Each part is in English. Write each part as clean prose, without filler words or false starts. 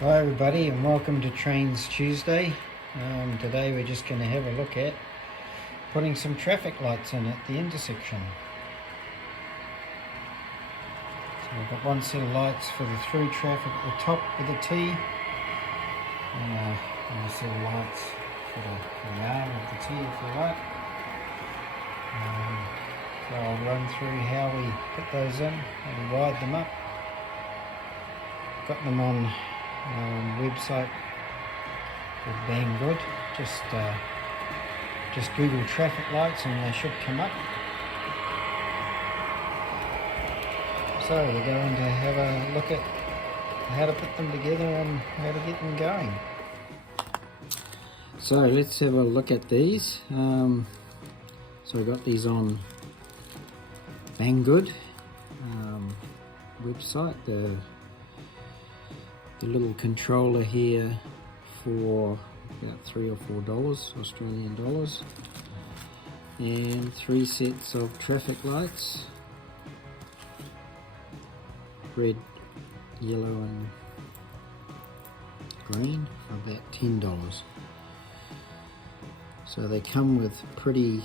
Hi everybody and welcome to Trains Tuesday. Today we're just going to have a look at putting some traffic lights in at the intersection. So we've got one set of lights for the through traffic at the top of the T and a set of lights for the arm of the T if you like. So I'll run through how we put those in, how we wired them up. Got them on website called Banggood. Just Google traffic lights and they should come up. So we're going to have a look at how to put them together and how to get them going. So let's have a look at these. So I got these on Banggood website. The little controller here for about $3 or $4 Australian dollars, and 3 sets of traffic lights, red, yellow and green, for about $10. So they come with pretty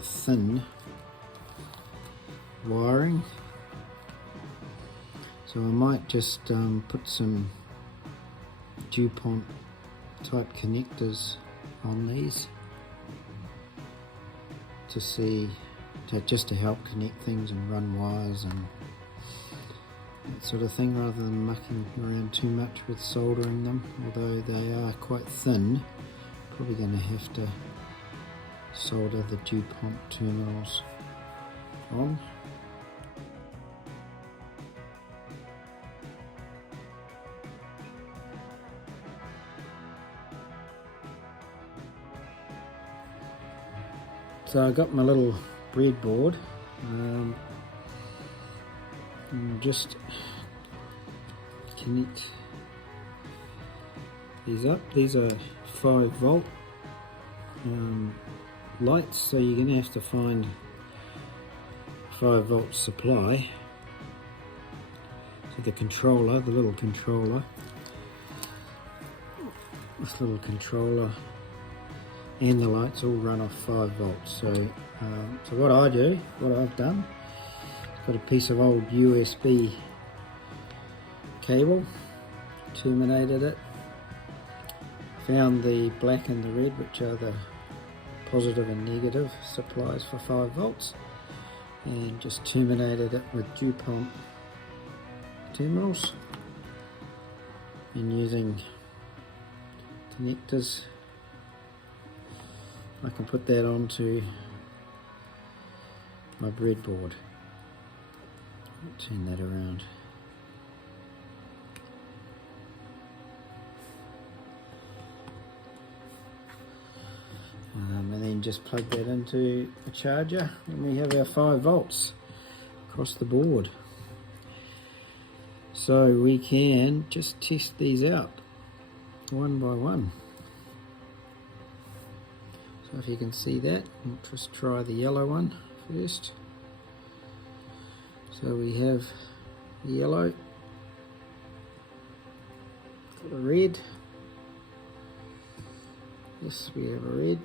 thin wiring. So I might just put some DuPont type connectors on these just to help connect things and run wires and that sort of thing, rather than mucking around too much with soldering them. Although they are quite thin, probably going to have to solder the DuPont terminals on. So I got my little breadboard, and just connect these up. These are 5 volt lights, so you're going to have to find 5 volt supply. So the little controller, this little controller and the lights all run off 5 volts. So what I've done, got a piece of old USB cable, terminated it, found the black and the red, which are the positive and negative supplies for 5 volts, and just terminated it with DuPont terminals, and using connectors I can put that onto my breadboard. I'll turn that around. And then just plug that into a charger, and we have our 5 volts across the board. So we can just test these out one by one. So if you can see that, we'll just try the yellow one first. So we have the yellow, got a red, yes we have a red,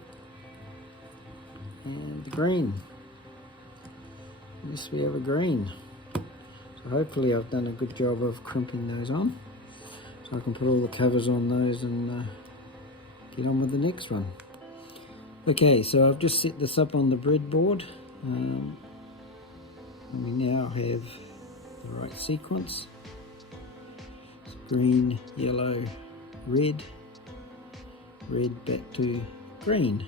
and the green, yes we have a green. So hopefully I've done a good job of crimping those on, so I can put all the covers on those and get on with the next one. Okay, so I've just set this up on the breadboard, and we now have the right sequence. It's green, yellow, red, red back to green.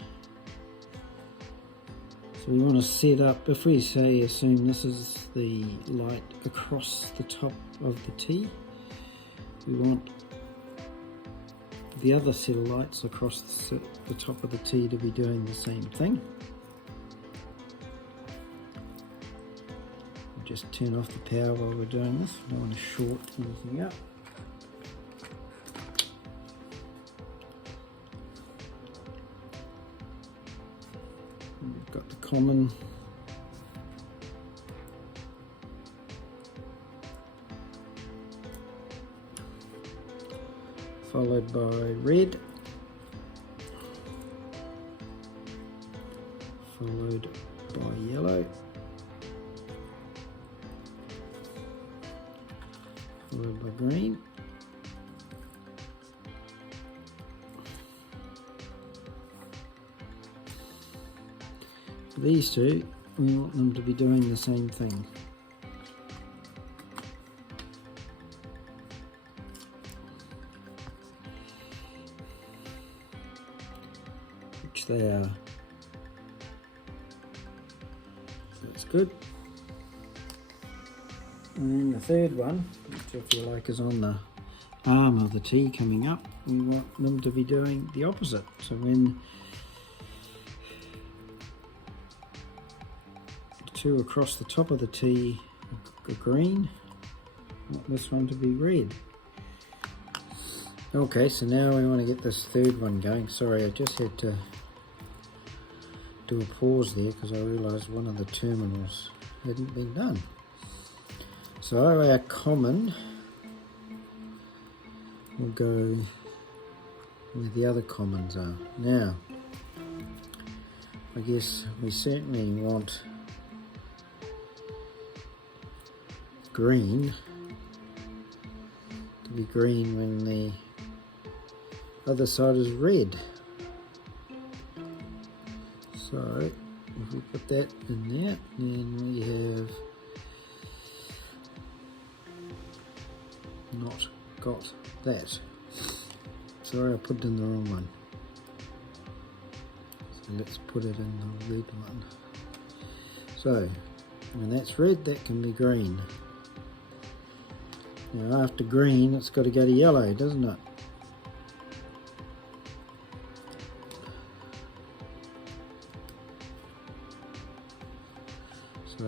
So we want to set up, if we assume this is the light across the top of the T, we want the other set of lights across the top of the T to be doing the same thing. We'll just turn off the power while we're doing this. We don't want to short anything up. And we've got the common followed by red, followed by yellow, followed by green, these two, we want them to be doing the same thing. Which they are. That's good. And then the third one, which if you like is on the arm of the T coming up, we want them to be doing the opposite. So when the two across the top of the T are green, I want this one to be red. Okay, so now we want to get this third one going. Sorry, I just had to do a pause there because I realised one of the terminals hadn't been done. So our common will go where the other commons are. Now, I guess we certainly want green to be green when the other side is red. So if we put that in there, then we have not got that. Sorry, I put it in the wrong one. So let's put it in the red one. So when that's red, that can be green. Now after green, it's got to go to yellow, doesn't it? So,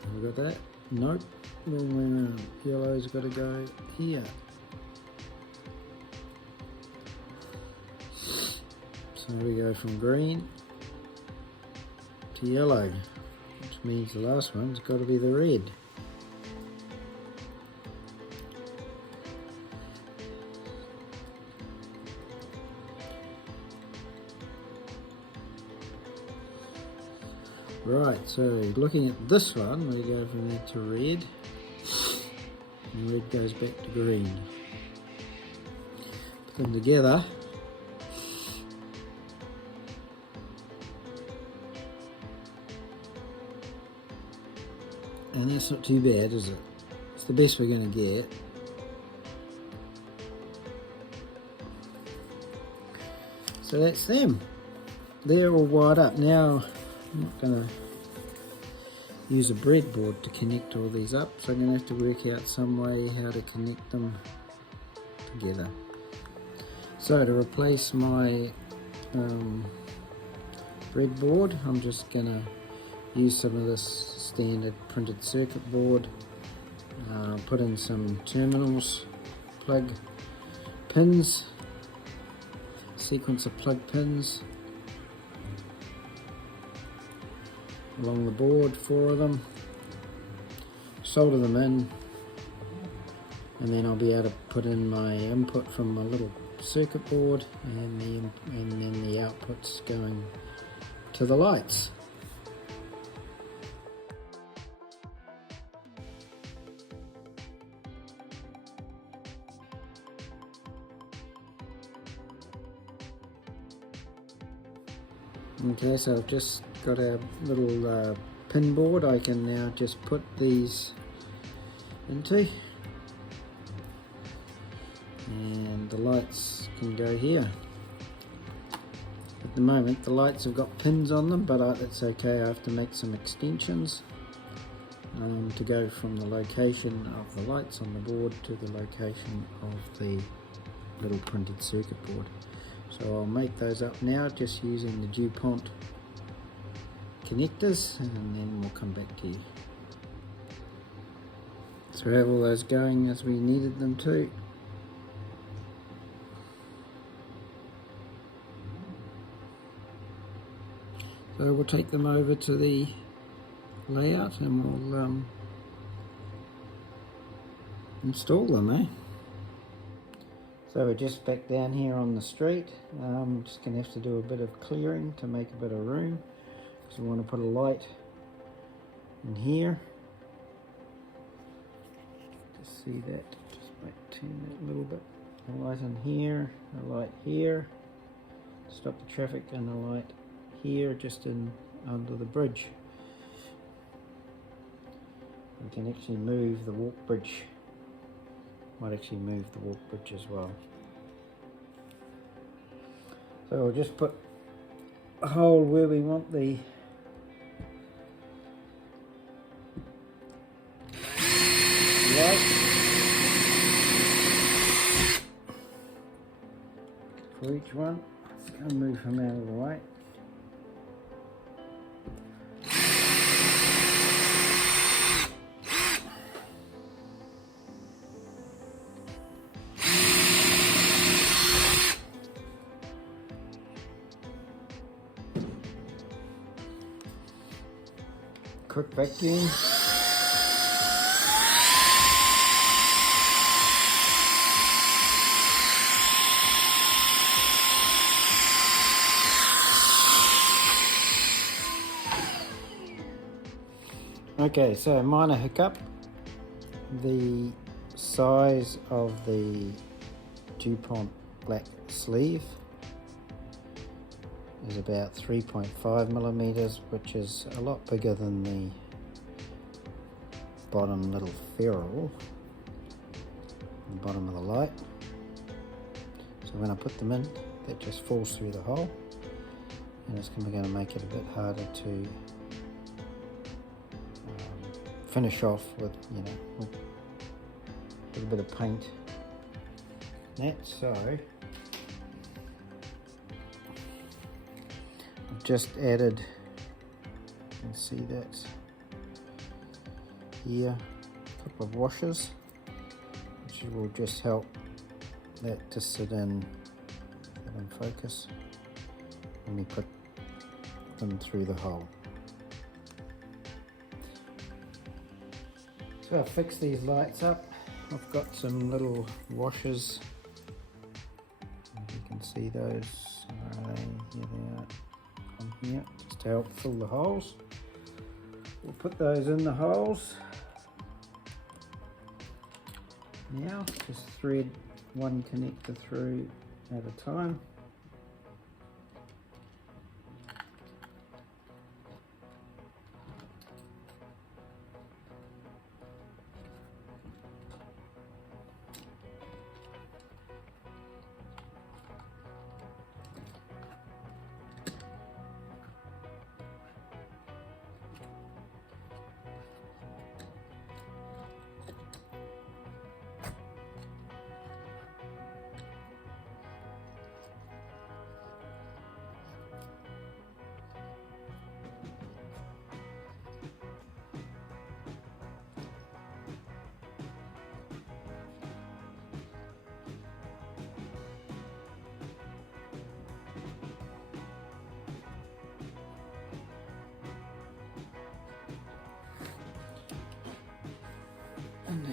have we got that? Nope. Then yellow's got to go here. So we go from green to yellow, which means the last one's got to be the red. Right, so looking at this one, we go from there to red, and red goes back to green. Put them together, and that's not too bad, is it? It's the best we're going to get. So that's them. They're all wired up. Now, I'm not going to use a breadboard to connect all these up, so I'm going to have to work out some way how to connect them together. So to replace my breadboard, I'm just going to use some of this standard printed circuit board, put in some terminals, plug pins, sequence of plug pins along the board, 4 of them, solder them in, and then I'll be able to put in my input from my little circuit board and then the outputs going to the lights. Okay, so I've just got a little pin board I can now just put these into, and the lights can go here. At the moment the lights have got pins on them, but that's okay. I have to make some extensions to go from the location of the lights on the board to the location of the little printed circuit board. So I'll make those up now just using the DuPont connectors, and then we'll come back to you. So we have all those going as we needed them to. So we'll take them over to the layout and we'll install them, So we're just back down here on the street. Just going to have to do a bit of clearing to make a bit of room, because we want to put a light in here. Just see that, just might turn that a little bit. A light in here, a light here, stop the traffic, and a light here just in under the bridge. We can actually move the walk bridge. Might actually move the walk bridge as well. So we'll just put a hole where we want the light. For each one. Let's go and move him out of the way. Quick vacuum. Okay, so minor hiccup. The size of the DuPont black sleeve is about 3.5 millimeters, which is a lot bigger than the bottom little ferrule, the bottom of the light. So when I put them in, that just falls through the hole, and it's going to make it a bit harder to finish off with, you know, a little bit of paint. That, so just added, you can see that here, a couple of washers, which will just help that to sit in focus when we put them through the hole. So I'll fix these lights up. I've got some little washers, you can see those, here they are. Here, just to help fill the holes. We'll put those in the holes. Now just thread one connector through at a time.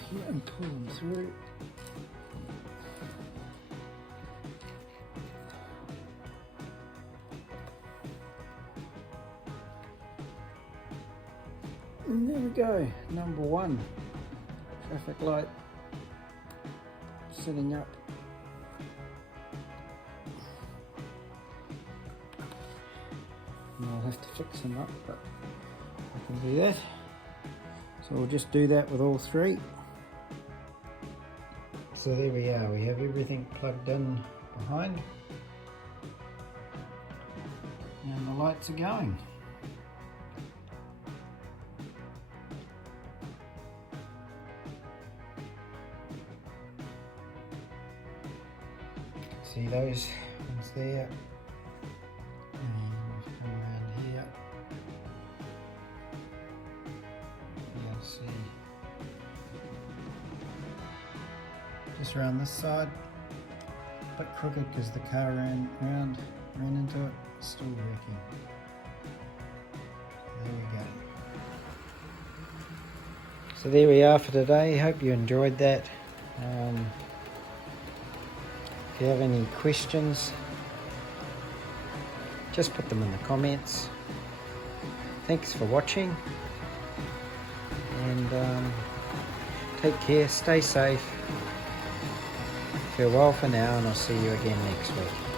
Here and pull them through. And there we go, number one. Traffic light sitting up. And I'll have to fix them up, but I can do that. So we'll just do that with all three. So there we are, we have everything plugged in behind, and the lights are going. See those ones there, and come around here. You'll see just around this side, a bit crooked because the car ran into it. It's still working. There we go. So there we are for today. Hope you enjoyed that. If you have any questions, just put them in the comments. Thanks for watching, and take care, stay safe. Farewell for now, and I'll see you again next week.